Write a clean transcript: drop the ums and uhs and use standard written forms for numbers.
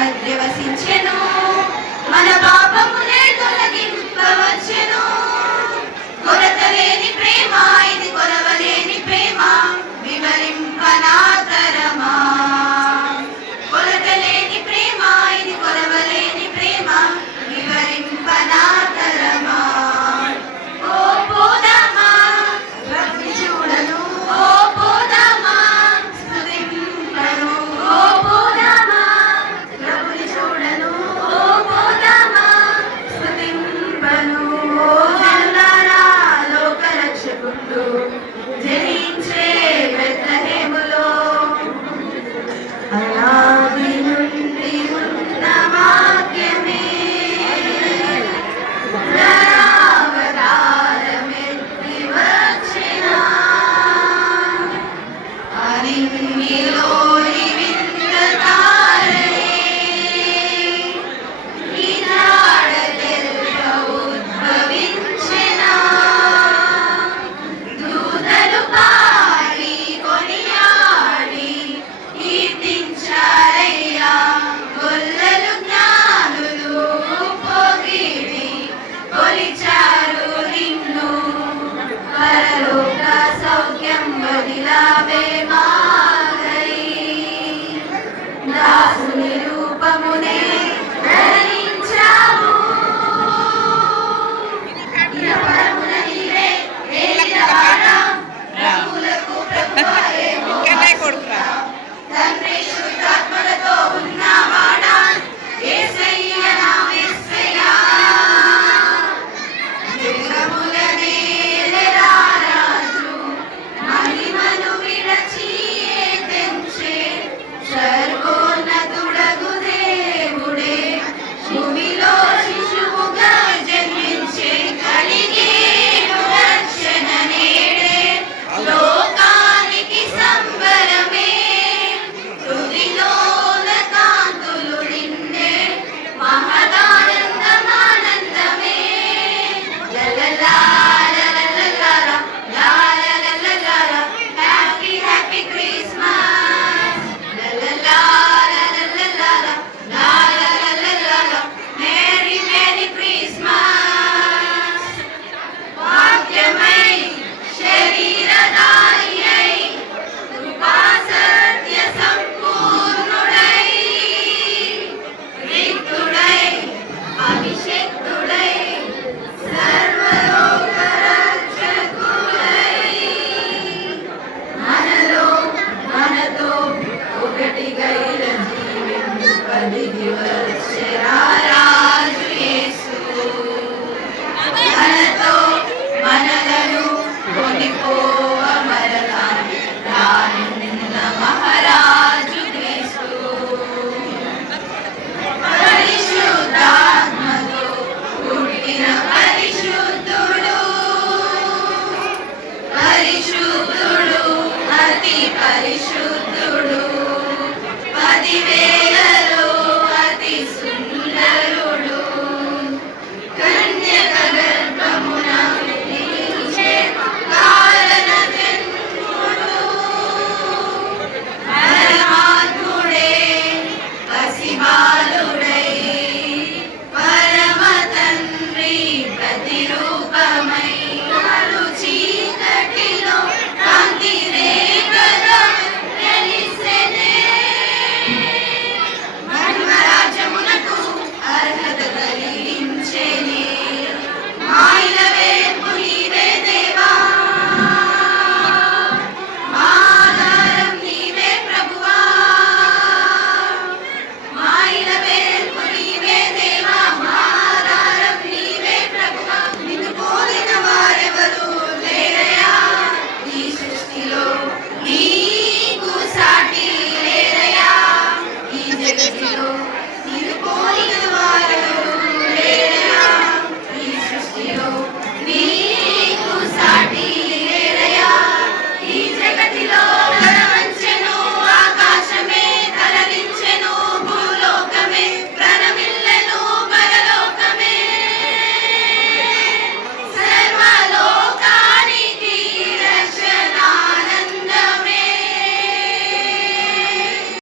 మధ్య వసించెను, మన పాపమునే తొలగింపవచ్చెను. కొరత లేని ప్రేమ ఇది, కొరవలేని ప్రేమ, వివరింపనాతరమా. కొరత లేని ప్రేమ ఇది, కొరవలేని ప్రేమ, వివరింపనాతరమా. ఓ పోదామా ప్రభుని చూడను, ఓ పోదామా స్తుతింపను, ఓ పోదామా ప్రభుని చూడను, ఓ పోదామా స్తుతింపను. ఓ జనులారా లోక రక్షకుడు జనించే బెత్లెహేములో, అనాది నుండి ఉన్న వాక్యమే అవతారమెత్తి వచ్చిన అరిన్నిలోని వింత తారయే, ఈనాడ తెల్ప ఉద్భవించిన. దూతలు పాడి కొనియాడి కీర్తించారయ్యా, గొల్లలు జ్ఞానులు పొగిడి కొలిచారు నిన్ను. పరలోక సౌఖ్యం వదిలావే మాకై, దాసుని రూపమునే ధరించావు. ఇహపరమున నీవే ఏలినవాడా, ప్రభువులకు ప్రభువయేమో వసుడా. తండ్రి శుద్ధాత్మలతో ఉన్నవాడా, యేసయ్య నా యేసయ్య. జగముల నేలెరా రాజు, మహిమను విడచి తెంచే సర్వోన్నతుడగు దేవుడే, భూమిలో శిశువుగా జన్మించే కలిగేను రక్షణ నేడే. లోకానికి సంబరమే, హృదిలోన కాంతులు నిండే, మహదానందమానందమే. లలలా లలలలారా, లాలలలలారా, హ్యాపీ హ్యాపీ క్రిస్మస్. లలలా లలలలారా, లాలలలలారా, మేరీ మేరీ క్రిస్మస్. వాక్యమై శరీరధారియై, కృపా సత్య సంపూర్ణుడై, రిక్తుడై అభిషేక్తుడై, సర్వలోక రక్షకుడై, మనలో మనతో ఒకటిగా జీవింపదిగి వచ్చే రారాజు యేసు. మనతో మనలను కొనిపో